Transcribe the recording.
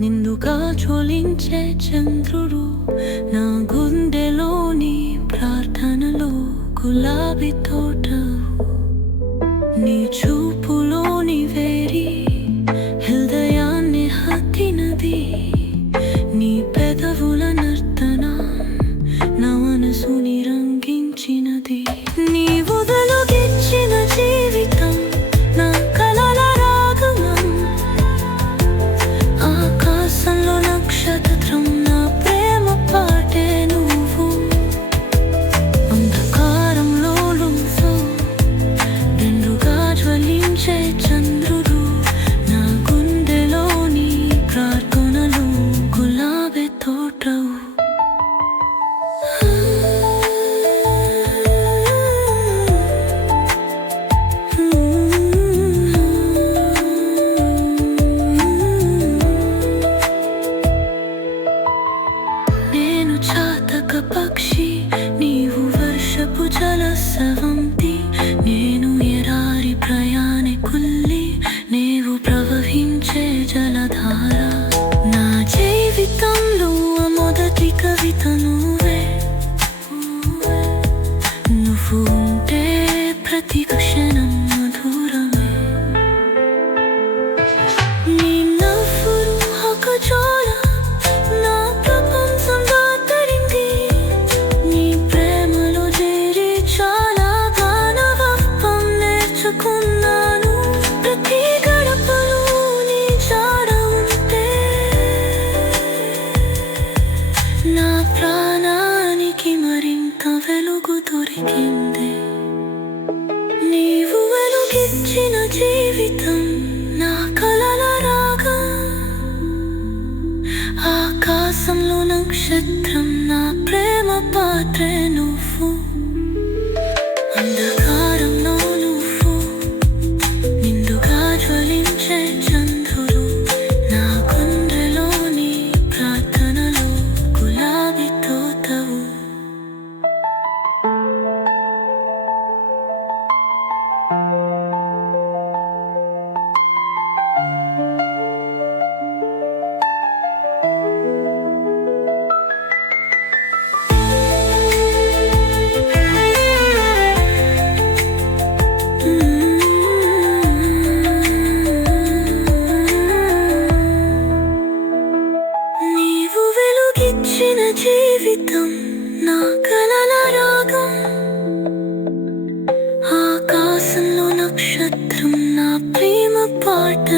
నిండుగా జ్వలించే చంద్రుడు నా గుండెలోని ప్రార్థనలో గులాబీ తోటవు నీ చూపులోని వేరి హృదయాన్ని హత్తినది నీ పెదవుల నర్తన నా మనసుని రంగించినది నీవు వెలుగిచ్చిన జీవితం నా కలల రాగమం ఆకాశంలో నక్షత్రం నా ప్రేమ పాటే నువ్వు అంధకారంలో నువ్వు రెండుగా జ్వలించే చంద్రుడు నా గుండెలోని ప్రార్థనలు గులాబీ తోటవు నేను చాతక పక్షి నీవు వర్షపు జలసవంతి నేను ఎరారి ప్రయాణికుల్లి నీవు ప్రవహించే జలధార నా జీవితంలో మొదటి కవిత నువ్వే నువ్వు ఉంటే ప్రతి క్షణం మధురమే నీ నవ్వులు హకజోల నా ప్రపంచంగా తరింది నీ ప్రేమలో చేరి చాలా గానవప్పం నేర్చుకున్నాను ప్రతి గడపలో నీ జాడ ఉంటే నా ప్రాణానికి మరింత వెలుగు దొరికింది నీవు వెలుగిచ్చిన జీవితం నా కలల రాగం ఆకాశంలో నక్షత్రం నా ప్రేమ పాత్రే నువ్వు అంధకారంలో నువ్వు నిండుగా జ్వలించే చంద్రుడు నా గుండెలోని ప్రార్థనలు గులాబీ తోటవు నీవు వెలుగిచ్చిన జీవితం నా కలల రాగం ఆకాశంలో నక్షత్రం నా ప్రేమ పాట